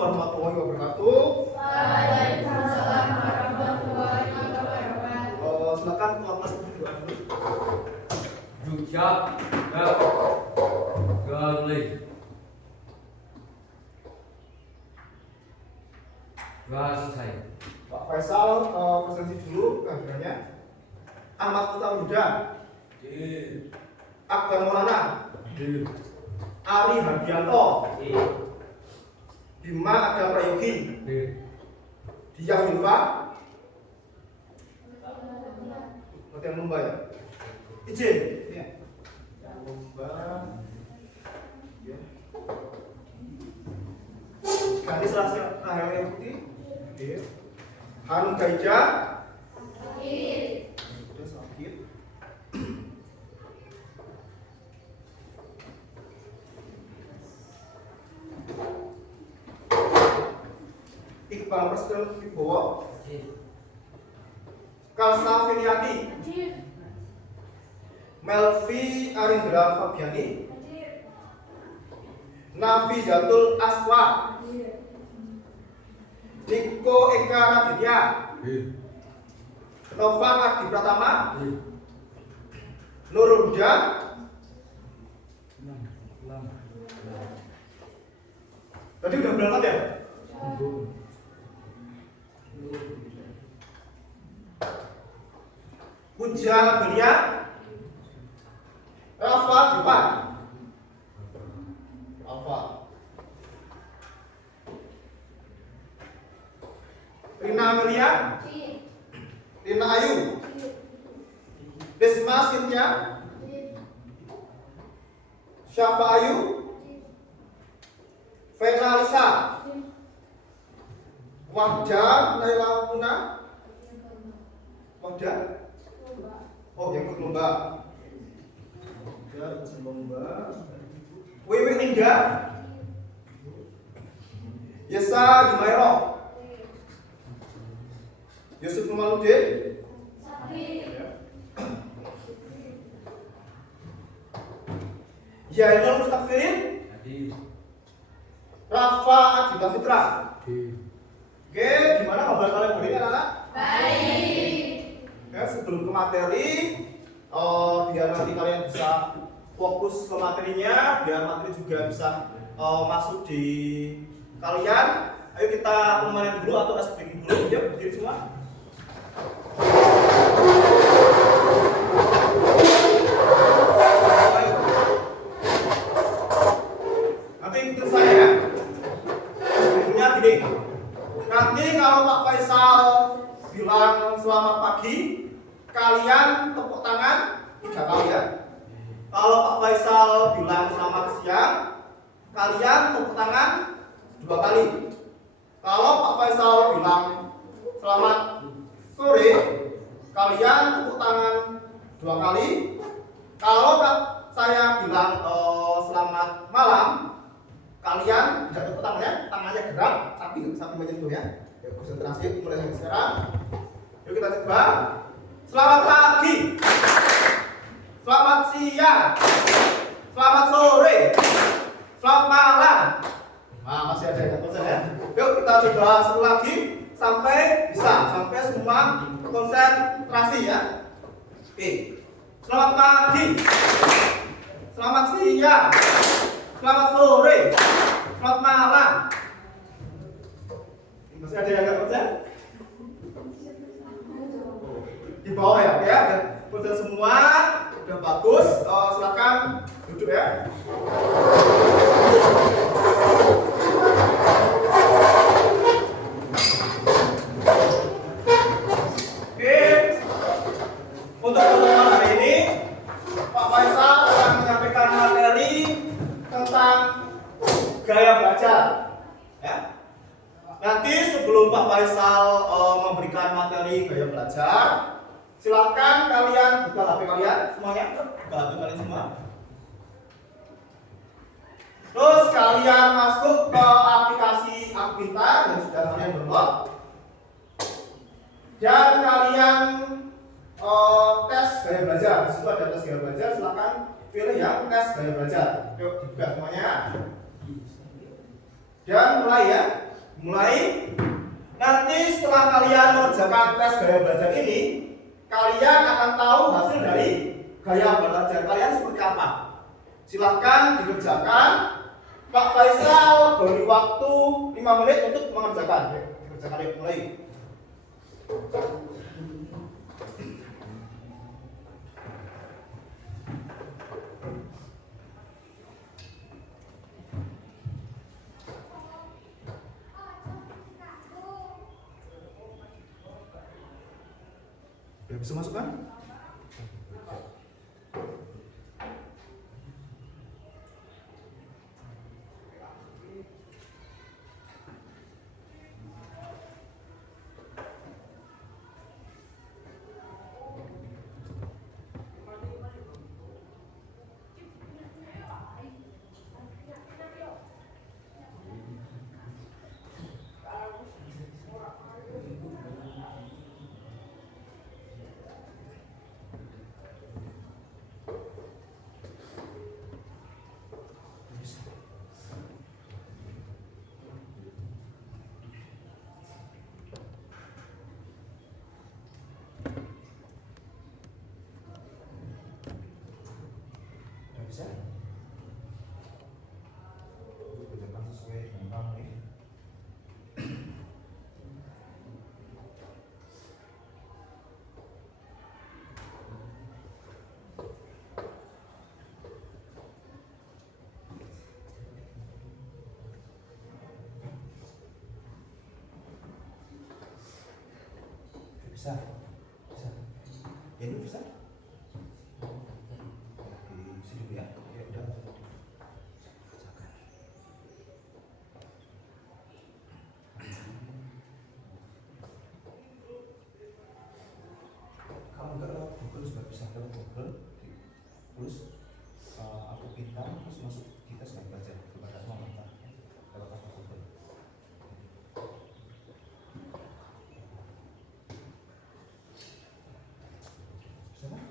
warahmatullahi wabarakatuh. Waalaikumsalam warahmatullahi wabarakatuh. Silakan kelas berdoa dulu. Jujak dan galih Rasai Pak Faisal presentasi dulu kehadirannya. Ahmad Putamuda, Akbar Maulana, Ari Hardianto, Bima Ada Prayogi, Diah Yulfa, latihan lomba ya. Izin, ya. Lomba, ya. Ganti selasa yang putih, oke. Hanum Gaija, udah sakit. Iqbal Prestel Wibowo, Kalsa Filiati, Melvi Arindra Fabiani, Nafi Jatul Aswa, Niko Eka Raditya, Nova Adi Pratama, Nurul Huda, tadi udah berangkat ya? Puja Belia, Rafa Divan, Rafa, Rina Amelia, Rina Ayu, Desma Cynthia, Syafa Ayu, Vena Lisa, Wahda Naila Muna, Wahda, oh yang ikut lomba, Wahda ikut lomba, Wiwi Ningga, Yesa Jumairo, Yusuf Numaludin, Yainul Mustaqfirin, Rafa Adila Fitra. Oke, gimana kabar kalian hari ini anak-anak? Baik. Oke, sebelum ke materi, biar nanti kalian bisa fokus ke materinya, biar materi juga bisa masuk di kalian. Ayo kita pemain dulu atau speaking dulu, ya berdiri semua. Nanti ikutin saya ya. Sebelumnya gini. Nanti kalau Pak Faisal bilang selamat pagi, kalian tepuk tangan 3 kali ya. Kalau Pak Faisal bilang selamat siang, kalian tepuk tangan 2 kali. Kalau Pak Faisal bilang selamat sore, kalian tepuk tangan 2 kali. Kalau saya bilang selamat malam, kalian tidak tepuk tangannya, tangannya gerak tapi sampai menyentuh ya. Yuk konsentrasi mulai dari sekarang. Yuk kita coba. Selamat pagi, selamat siang, selamat sore, selamat malam. Nah, masih ada yang konsen ya. Yuk kita coba satu lagi sampai bisa, sampai semua konsentrasi ya. Oke. Selamat pagi, selamat siang, selamat sore, selamat malam. Masih ada yang nggak konsen? Di bawah ya, ya. Konsen semua, udah bagus. Silakan duduk ya. Oke. Untuk pertemuan hari ini, Pak Faisal akan menyampaikan materi tentang gaya belajar. Ya. Nanti sebelum Pak Faisal memberikan materi gaya belajar, silakan kalian buka HP kalian semuanya, buka HP kalian semua. Terus kalian masuk ke aplikasi Akpintar yang sudah kalian download, dan kalian tes gaya belajar. Di situ ada tes gaya belajar, silakan pilih yang tes gaya belajar. Yuk dibuka semuanya. Dan mulai ya. Mulai. Nanti setelah kalian mengerjakan tes gaya belajar ini, kalian akan tahu hasil dari gaya belajar kalian seperti apa. Silahkan dikerjakan. Pak Faisal beri waktu 5 menit untuk mengerjakan. Dikerjakan, yuk mulai. Udah bisa masuk kan? Udah bisa? Kerjakan sesuai dengan kamu ya. Bisa? Bisa? Ya ini bisa? Di sini dulu ya? Ya udah. Kerjakan. Kamu nggak lewat Google juga bisa lewat Google. Terus aku pintar, terus masuk kita sedang belajar. Coba semua minta lewat apa Google. Bisa kan?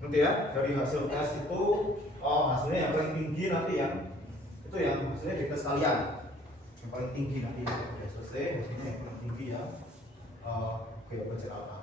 Nanti ya dari hasil tes itu, oh hasilnya yang paling tinggi nanti yang itu yang hasilnya di tes kalian yang paling tinggi nanti udah selesai hasilnya yang paling tinggi ya. Oke, belajar apa?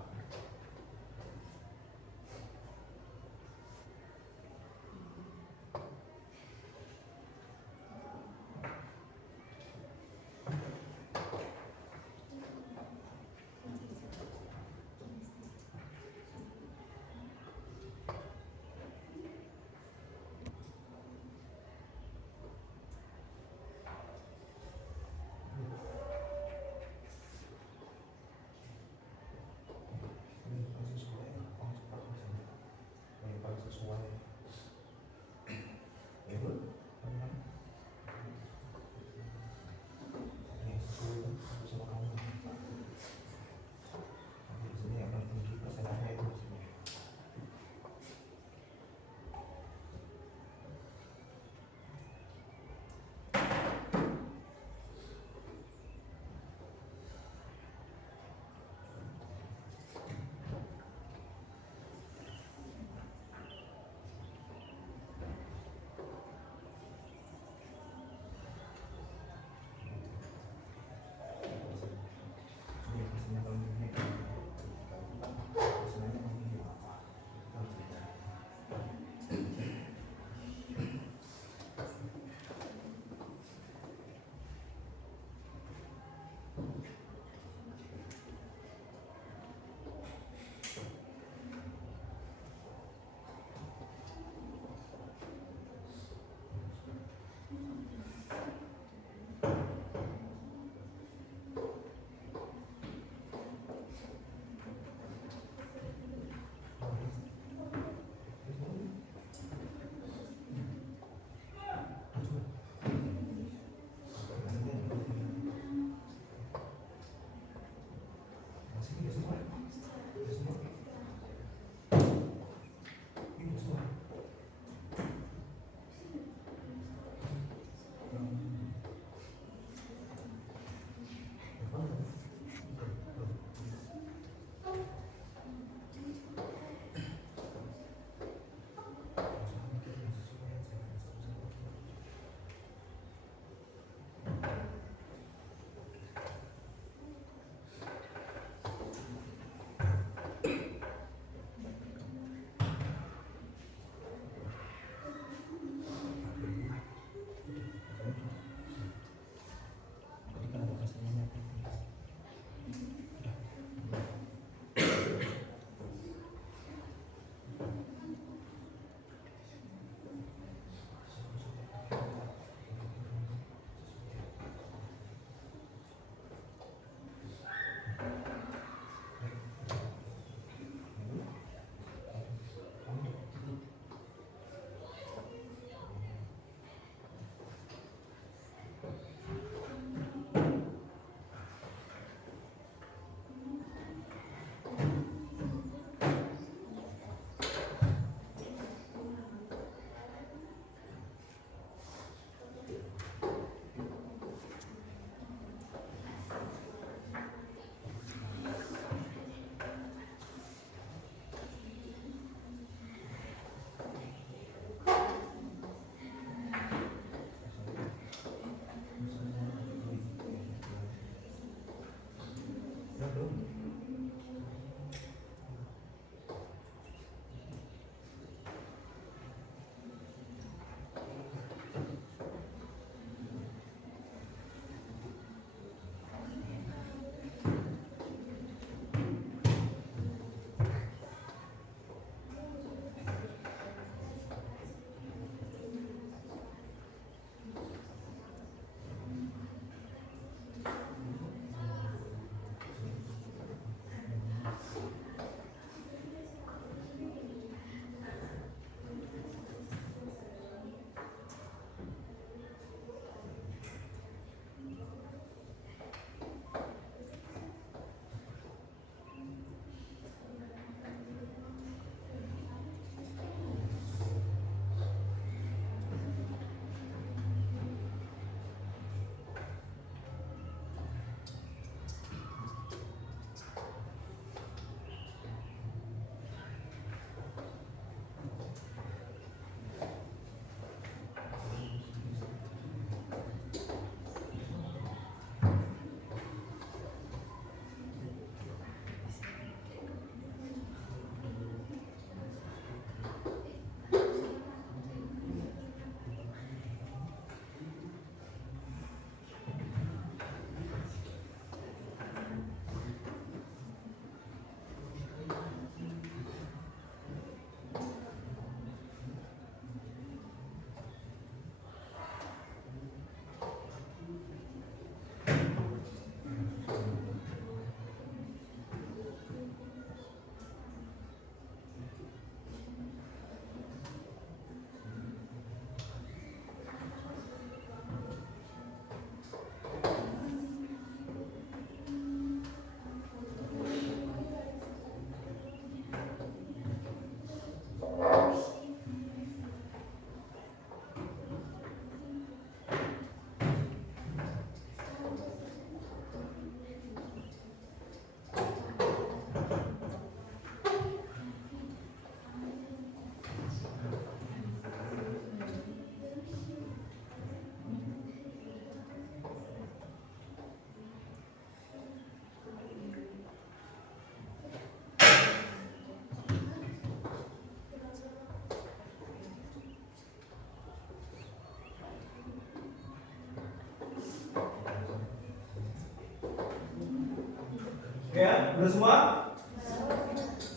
Ya, benar semua?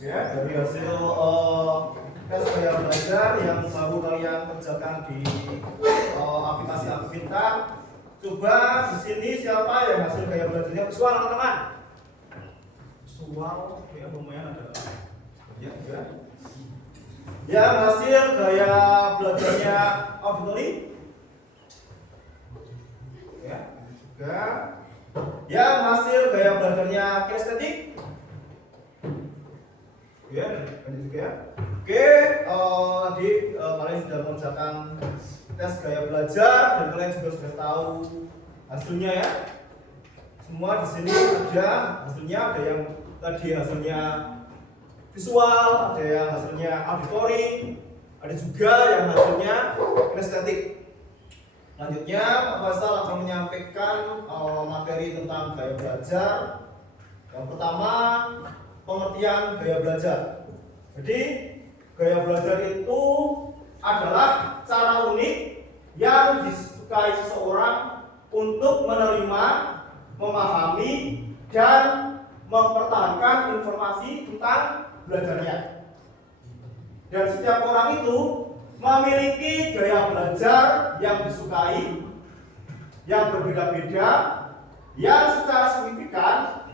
Ya, dari hasil tes gaya belajar yang baru kalian kerjakan di aplikasi Aku Pintar. Coba di sini siapa yang hasil gaya belajarnya visual, teman-teman? Visual, ya lumayan ada. Ya, juga. Yang hasil gaya belajarnya auditori? Ya, juga. Yang hasil gaya belajarnya kinestetik? Ya, lanjut juga ya. Oke, tadi kalian sudah mengerjakan tes gaya belajar dan kalian juga sudah tahu hasilnya ya. Semua di sini ada hasilnya, ada yang tadi hasilnya visual, ada yang hasilnya auditori, ada juga yang hasilnya kinestetik. Selanjutnya, Profesor akan menyampaikan materi tentang gaya belajar. Yang pertama, pengertian gaya belajar. Jadi, gaya belajar itu adalah cara unik yang disukai seseorang untuk menerima, memahami, dan mempertahankan informasi tentang belajarnya. Dan setiap orang itu memiliki gaya belajar yang disukai, yang berbeda-beda, yang secara signifikan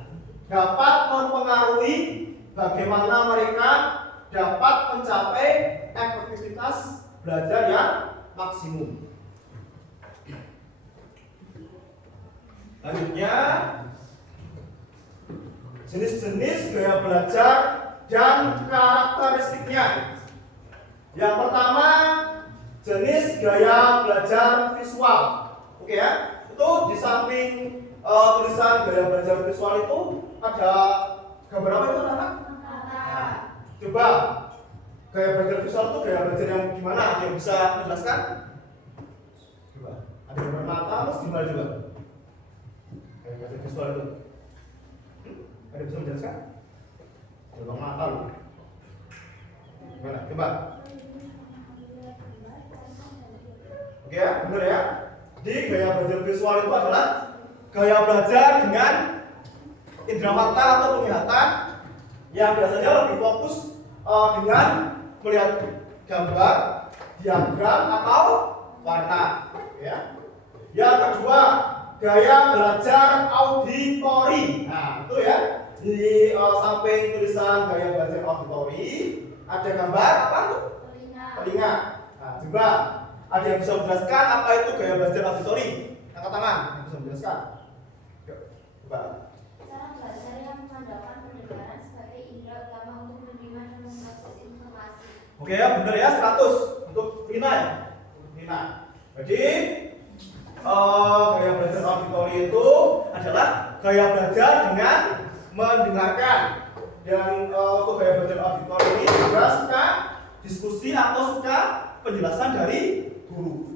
dapat mempengaruhi bagaimana mereka dapat mencapai efektivitas belajar yang maksimum. Selanjutnya, jenis-jenis gaya belajar dan karakteristiknya. Yang pertama, jenis gaya belajar visual. Oke ya, itu di samping tulisan gaya belajar visual itu ada gambar apa itu anak? Coba gaya belajar visual itu gaya belajar yang gimana? Yang bisa menjelaskan? Coba, ada gambar mata, terus gimana coba? Gaya belajar visual itu, ada yang bisa menjelaskan? Coba mata lu. Gimana? Coba. Oke ya, benar ya. Jadi gaya belajar visual itu adalah gaya belajar dengan indera mata atau penglihatan yang biasanya lebih fokus dengan melihat gambar, diagram atau warna. Ya. Yang kedua, gaya belajar auditori. Nah, itu ya. Di samping tulisan gaya belajar auditori ada gambar apa tuh? Telinga. Nah, coba ada yang bisa menjelaskan apa itu gaya belajar auditori? Angkat tangan yang bisa menjelaskan. Yuk, coba. Cara belajar yang mengandalkan pendengaran sebagai indera utama untuk menerima dan memproses informasi. Oke ya, benar ya, 100 untuk Rina ya. Rina. Jadi gaya belajar auditori itu adalah gaya belajar dengan mendengarkan. Dan untuk gaya belajar auditori ini juga suka diskusi atau suka penjelasan dari guru.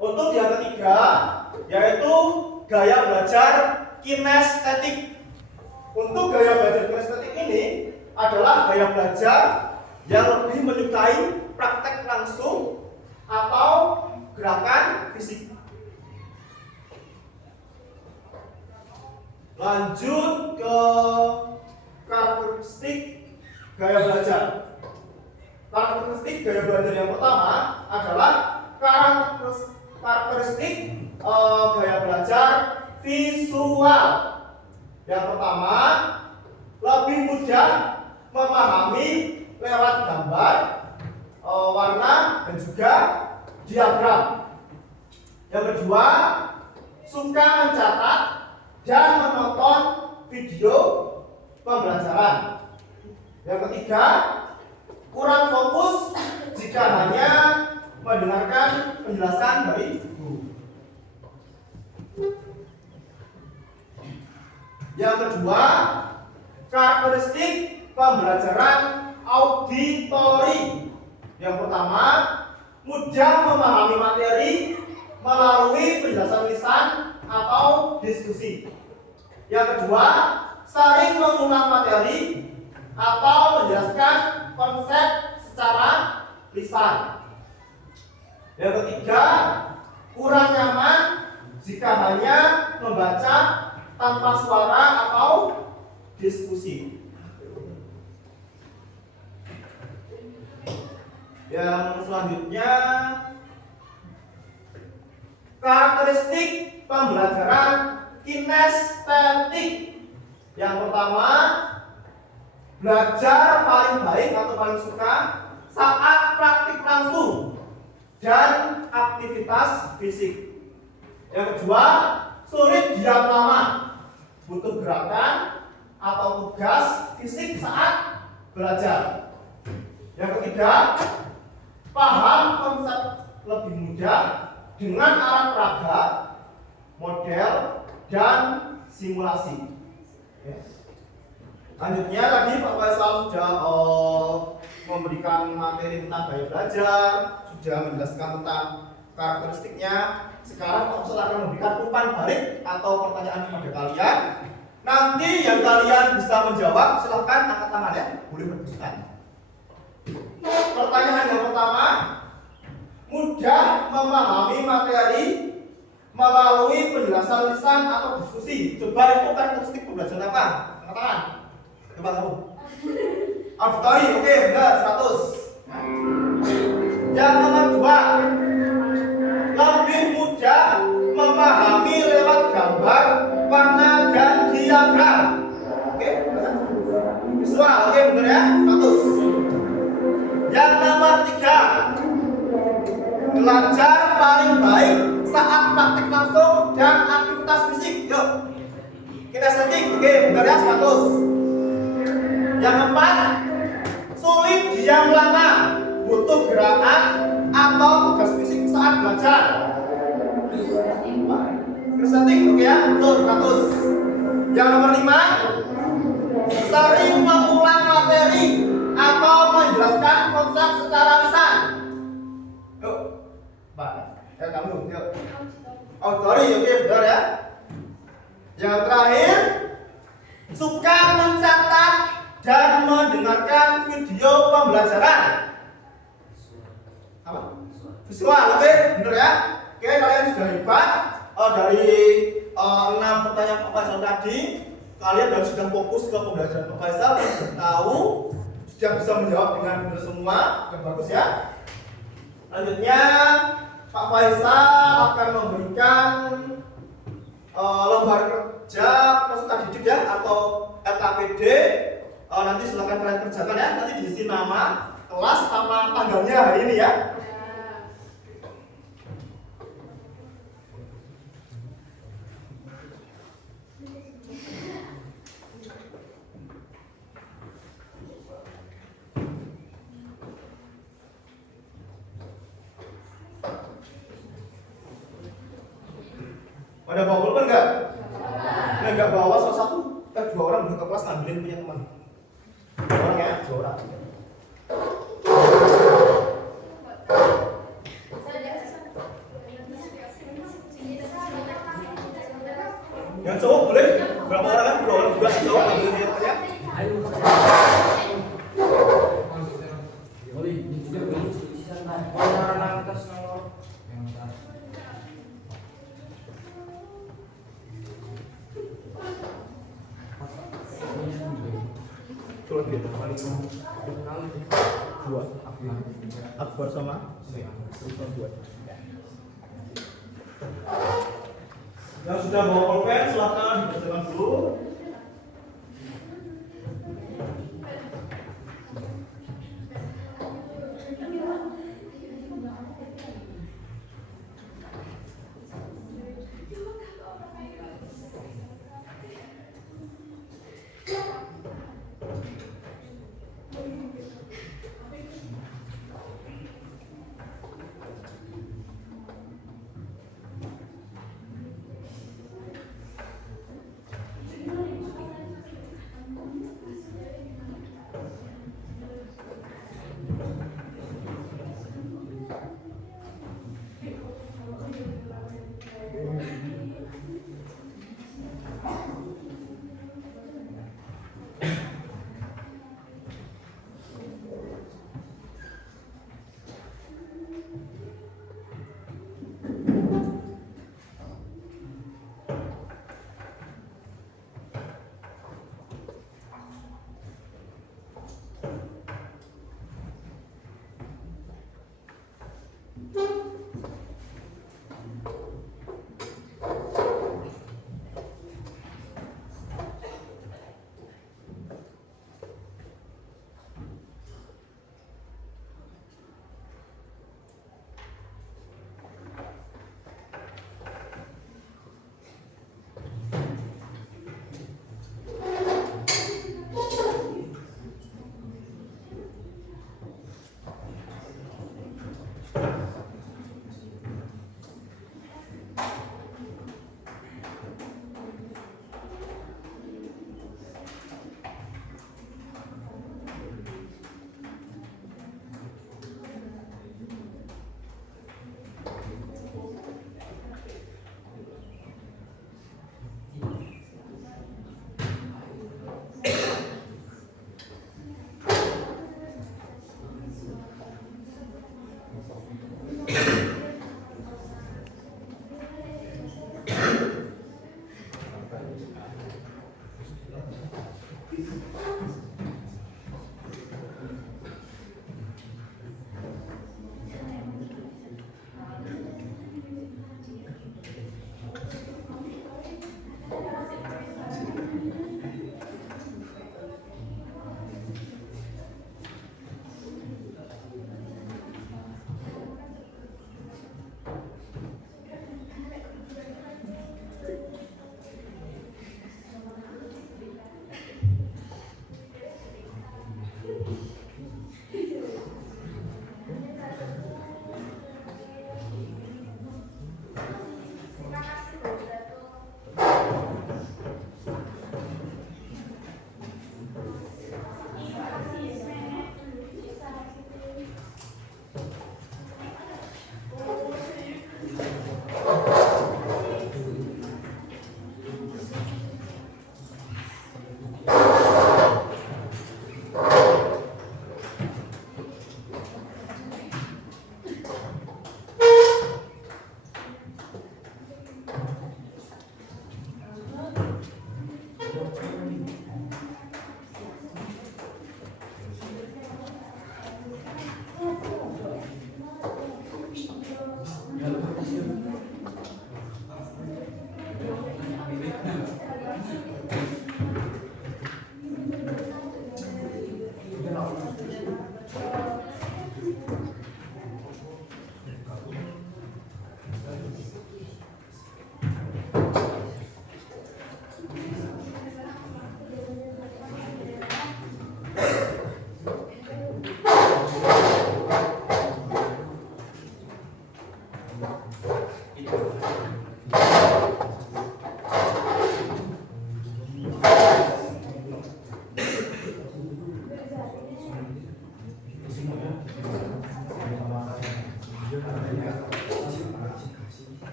Untuk yang ketiga, yaitu gaya belajar kinestetik. Untuk gaya belajar kinestetik ini adalah gaya belajar yang lebih menyukai praktek langsung atau gerakan fisik. Lanjut ke karakteristik gaya belajar. Karakteristik gaya belajar yang pertama adalah karakteristik gaya belajar visual. Yang pertama, lebih mudah memahami lewat gambar, warna, dan juga diagram. Yang kedua, suka mencatat dan menonton video pembelajaran. Yang ketiga, kurang fokus jika hanya mendengarkan penjelasan dari guru. Yang kedua, karakteristik pembelajaran auditori. Yang pertama, mudah memahami materi melalui penjelasan lisan atau diskusi. Yang kedua, sering mengulang materi atau menjelaskan konsep secara lisan. Yang ketiga, kurang nyaman jika hanya membaca tanpa suara atau diskusi. Yang selanjutnya, karakteristik pembelajaran kinestetik. Yang pertama, belajar paling baik atau paling suka saat praktik langsung dan aktivitas fisik. Yang kedua, sulit diam lama, butuh gerakan atau tugas fisik saat belajar. Yang ketiga, paham konsep lebih mudah dengan alat peraga, model, dan simulasi. Lanjutnya tadi Pak Faisal sudah memberikan materi tentang gaya belajar, sudah menjelaskan tentang karakteristiknya. Sekarang Pak Faisal akan memberikan umpan balik atau pertanyaan kepada kalian. Nanti yang kalian bisa menjawab, silahkan angkat tangan ya, boleh bertanya. Pertanyaan yang pertama, mudah memahami materi melalui penjelasan lisan atau diskusi. Coba itu karakteristik pembelajaran apa? Angkat tangan. Coba kamu. Auditori, oke, benar, 100. Yang nomor 2, lebih mudah memahami lewat gambar, warna, dan diagram. Oke, visual, oke, benar ya, 100. Yang nomor 3, belajar paling baik saat praktik langsung dan aktivitas fisik. Yuk, kita setting, oke, benar ya, 100. Yang keempat, sulit diam lama, butuh gerakan atau tugas fisik saat belajar. Setting, oke ya, betul, 100. Yang nomor 5, sering mengulang materi atau menjelaskan konsep secara lisan. Yuk, Pak, kamu, yuk. Auditori, oke, benar ya. Yang terakhir, suka mencatat dan mendengarkan video pembelajaran. Apa? Visual, oke, benar ya. Oke, kalian sudah hebat. Dari 6 pertanyaan Pak Faisal tadi, kalian sudah fokus ke pembelajaran Pak Faisal, sudah tahu, sudah bisa menjawab dengan benar semua, yang bagus ya. Lanjutnya, Pak Faisal akan memberikan lembar kerja peserta didik ya, atau LKPD. Nanti silakan kalian kerjakan ya. Nanti diisi nama, kelas, sama tanggalnya hari ini ya. Ada bawa pulpen enggak? Enggak bawa, salah satu, 2 orang ke kelas ngambilin punya teman. 2 orang ya, 2 orang. Yang cowok boleh? Berapa orang kan? 2 orang juga cowok ngambilin punya temannya. Ayo. Boleh, ini juga boleh. Orang atas nomor yang atas. Coba kita paling 2. Akbar sama buat. Yang sudah bawa pulpen silakan dikerjakan dulu.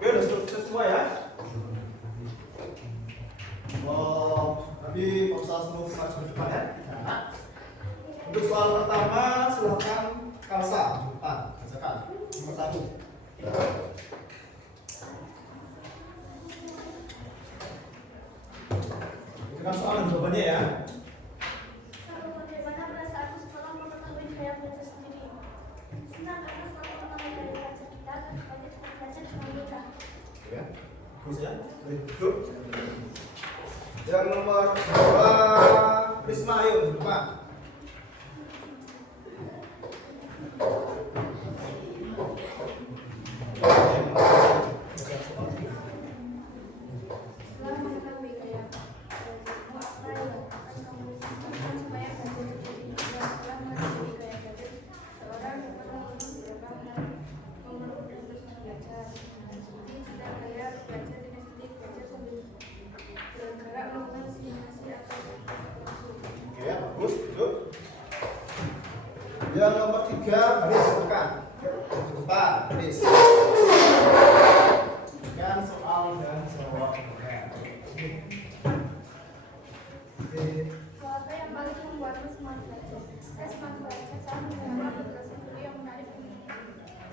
Oke, udah sukses semua ya. Nanti Pak Ustaz mau maju ke depan ya. Nah, untuk soal pertama silahkan Kalsa depan, bacakan nomor 1. Dengan soal dan jawabannya ya. Bagaimana perasaanku setelah mengetahui saya baca sendiri? Bisa ya? Duduk. Yang nomor 2 Prisma, ayo depan. Setelah mengetahui gaya belajarmu, apa yang akan kamu lakukan supaya belajar lebih indah? Setelah mengetahui gaya belajar seorang, dapatlah untuk beberapa hal memeluk dan terus belajar. Seperti cita gaya belajar dengan titik belajar sambil bergerak melakukan simulasi atau langsung. Oke, bagus, duduk. Yang nomor 3 baris tekan. Depan, baris. Dengan soal dan jawab. Apa yang paling membuatmu semangat belajar? Saya semangat belajar saat mendengar penjelasan guru yang menarik ini.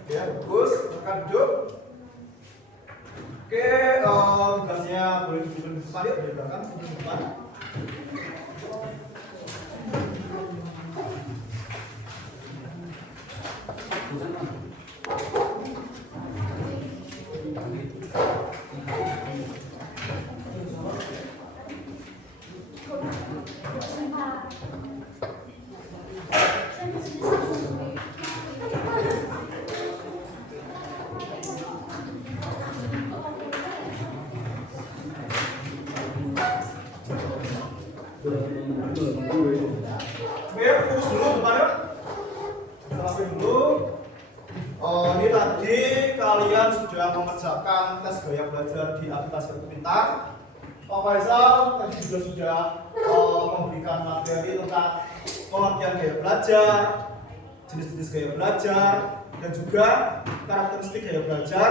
Ya, bagus, tekan duduk. Oke, tugasnya boleh duduk di depan, yuk, di belakang, di depan. Oke, fokus dulu depan, yuk. Selesai dulu. Ini tadi kalian sudah mengerjakan tes gaya belajar di aplikasi Kartu Pintar. Pak Faisal tadi juga sudah memberikan materi tentang pengertian gaya belajar, jenis-jenis gaya belajar, dan juga karakteristik gaya belajar.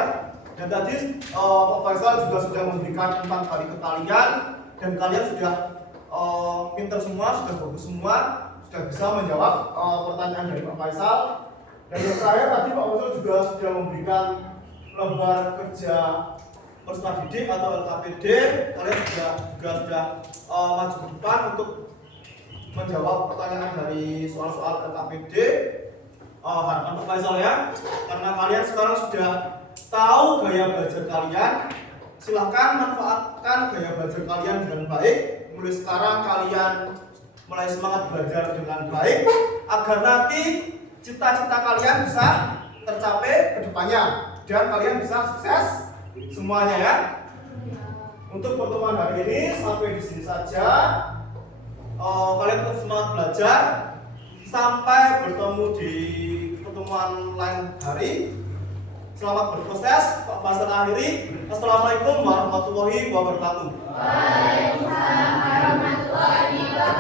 Dan tadi Pak Faisal juga sudah memberikan 4 kali ke kalian, dan kalian sudah pintar semua, sudah bagus semua, sudah bisa menjawab pertanyaan dari Pak Faisal. Dan yang terakhir tadi Pak Faisal juga sudah memberikan lembar kerja peserta didik atau LKPD. Kalian juga sudah maju ke depan untuk menjawab pertanyaan dari soal-soal LKPD. Harapan Pak Faisal ya, karena kalian sekarang sudah tahu gaya belajar kalian. Silahkan manfaatkan gaya belajar kalian dengan baik. Mulai sekarang kalian mulai semangat belajar dengan baik agar nanti cita-cita kalian bisa tercapai ke depannya dan kalian bisa sukses semuanya ya. Untuk pertemuan hari ini sampai di sini saja. Kalian tetap semangat belajar. Sampai bertemu di pertemuan lain hari. Selamat berproses. Pak Faisal akhiri. Assalamualaikum warahmatullahi wabarakatuh. Waalaikumsalam warahmatullahi wabarakatuh.